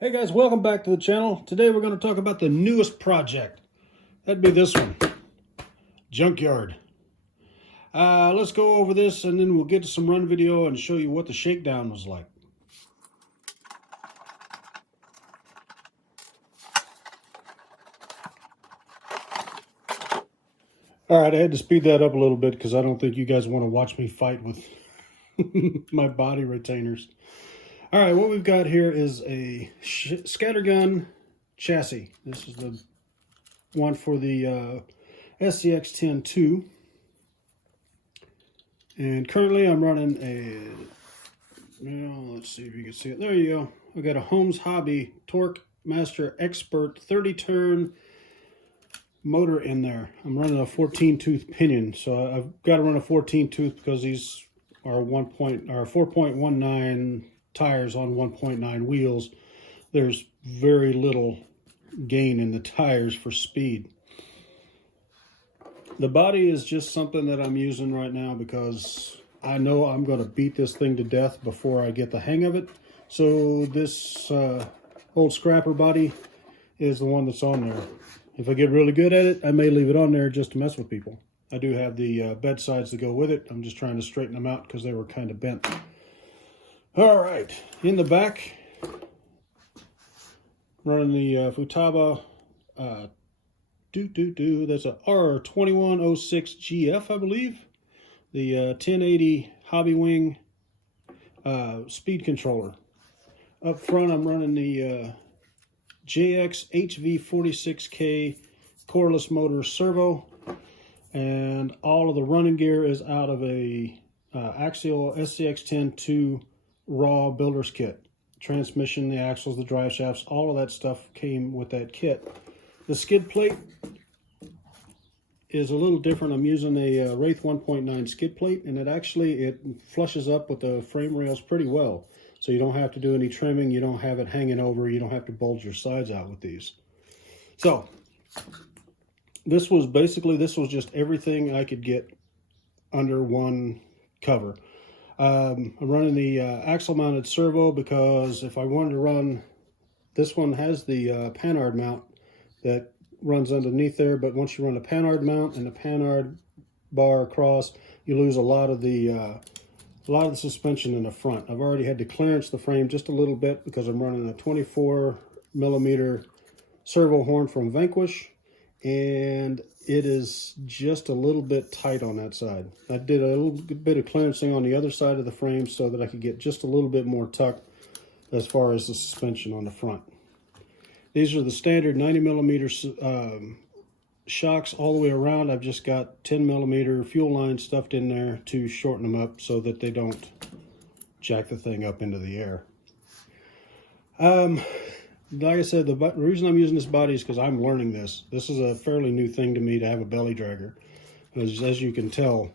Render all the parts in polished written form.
Hey guys, welcome back to the channel. Today we're going to talk about the newest project. That'd be this one, Junkyard. Let's go over this and then we'll get to some run video and show you what the shakedown was like. Alright, I had to speed that up a little bit because I don't think you guys want to watch me fight with my body retainers. Alright, what we've got here is a scattergun chassis. This is the one for the SCX-10-2. And currently I'm running let's see if you can see it. There you go. I've got a Holmes Hobby Torque Master Expert 30-turn motor in there. I'm running a 14-tooth pinion, so I've got to run a 14-tooth because these are 4.19 tires on 1.9 wheels. There's very little gain in the tires for speed. The body is just something that I'm using right now because I know I'm going to beat this thing to death before I get the hang of it. So this old scrapper body is the one that's on there. If I get really good at it, I may leave it on there just to mess with people. I do have the bed sides to go with it. I'm just trying to straighten them out because they were kind of bent. All right, in the back, running the Futaba that's a R2106GF, I believe. The 1080 Hobbywing speed controller. Up front, I'm running the JX HV46K coreless motor servo, and all of the running gear is out of a Axial SCX-10-2 raw builder's kit. Transmission, the axles, the drive shafts, all of that stuff came with that kit. The skid plate is a little different. I'm using a Wraith 1.9 skid plate, and it flushes up with the frame rails pretty well. So you don't have to do any trimming, you don't have it hanging over, you don't have to bulge your sides out with these. So this was just everything I could get under one cover. I'm running the axle mounted servo because if I wanted to run, this one has the panhard mount that runs underneath there, but once you run a panhard mount and a panhard bar across, you lose a lot of the suspension in the front. I've already had to clearance the frame just a little bit because I'm running a 24mm servo horn from Vanquish, and it is just a little bit tight on that side. I did a little bit of clearancing on the other side of the frame so that I could get just a little bit more tuck as far as the suspension on the front. These are the standard 90mm shocks all the way around. I've just got 10mm fuel lines stuffed in there to shorten them up so that they don't jack the thing up into the air. Like I said, the reason I'm using this body is because I'm learning this. This is a fairly new thing to me to have a belly dragger. As you can tell,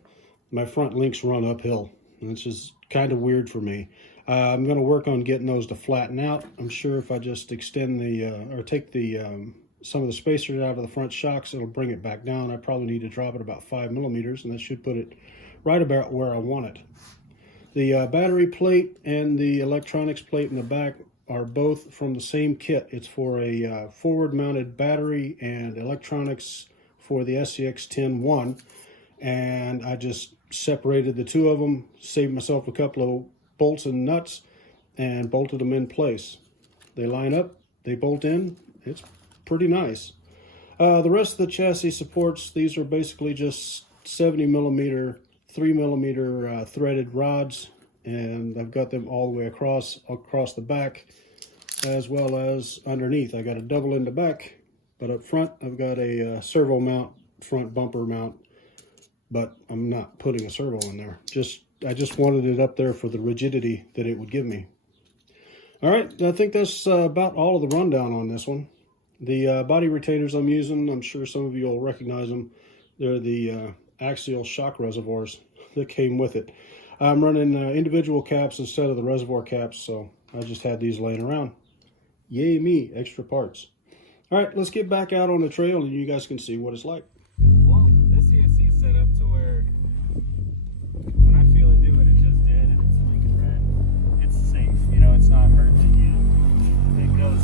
my front links run uphill. It's just kind of weird for me. I'm going to work on getting those to flatten out. I'm sure if I just extend or take some of the spacers out of the front shocks, it'll bring it back down. I probably need to drop it about 5mm, and that should put it right about where I want it. The battery plate and the electronics plate in the back are both from the same kit. It's for a forward mounted battery and electronics for the SCX-10-1, and I just separated the two of them, saved myself a couple of bolts and nuts, and bolted them in place. They line up, they bolt in, it's pretty nice. The rest of the chassis supports, these are basically just 70mm, 3mm threaded rods, and I've got them all the way across the back as well as underneath. I got a double in the back, but up front I've got a servo mount, front bumper mount, but I'm not putting a servo in there. I just wanted it up there for the rigidity that it would give me. All right, I think that's about all of the rundown on this one. The body retainers I'm using, I'm sure some of you will recognize them. They're the Axial shock reservoirs that came with it. I'm running individual caps instead of the reservoir caps, so I just had these laying around. Yay me, extra parts. All right, let's get back out on the trail and you guys can see what it's like. Well, this ESC is set up to where when I feel it do it, it just did, and it's blinking red. It's safe, you know, it's not hurting you. It goes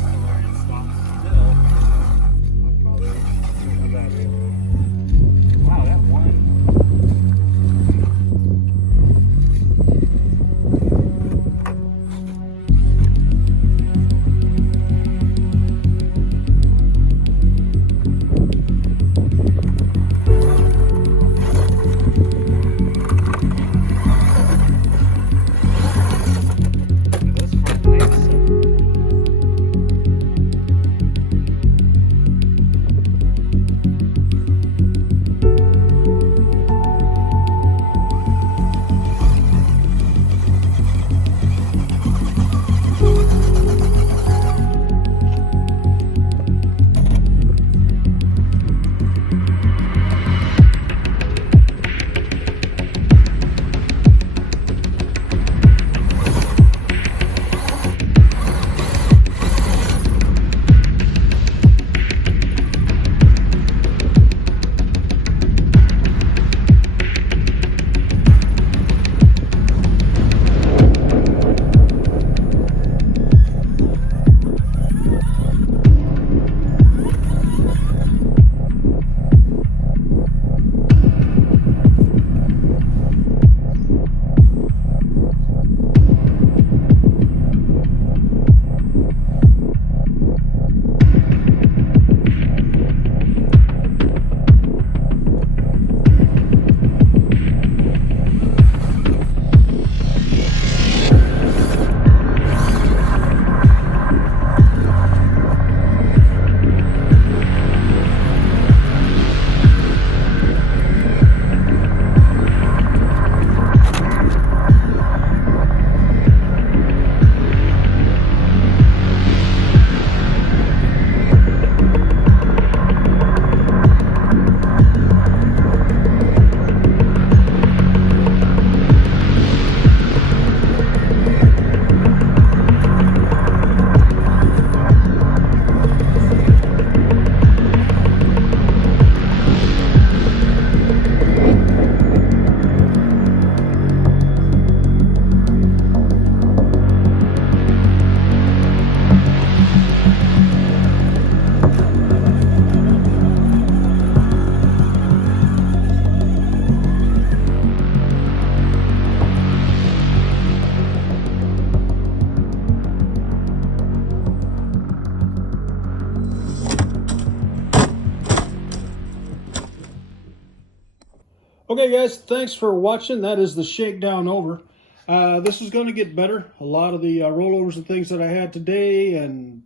Okay, guys, thanks for watching. That is the shakedown over. This is going to get better. A lot of the rollovers and things that I had today, and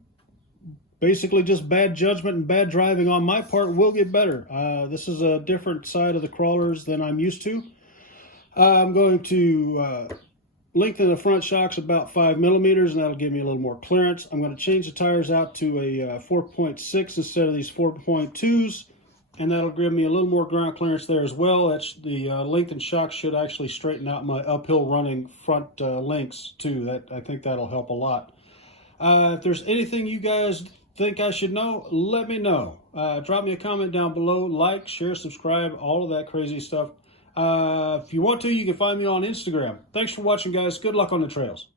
basically just bad judgment and bad driving on my part, will get better. This is a different side of the crawlers than I'm used to. I'm going to lengthen the front shocks about 5 millimeters, and that'll give me a little more clearance. I'm going to change the tires out to a 4.6 instead of these 4.2s, and that'll give me a little more ground clearance there as well. That's the lengthened shocks should actually straighten out my uphill running front links too. I think that'll help a lot. If there's anything you guys think I should know, let me know. Drop me a comment down below, like, share, subscribe, all of that crazy stuff. If you want to, you can find me on Instagram. Thanks for watching, guys. Good luck on the trails.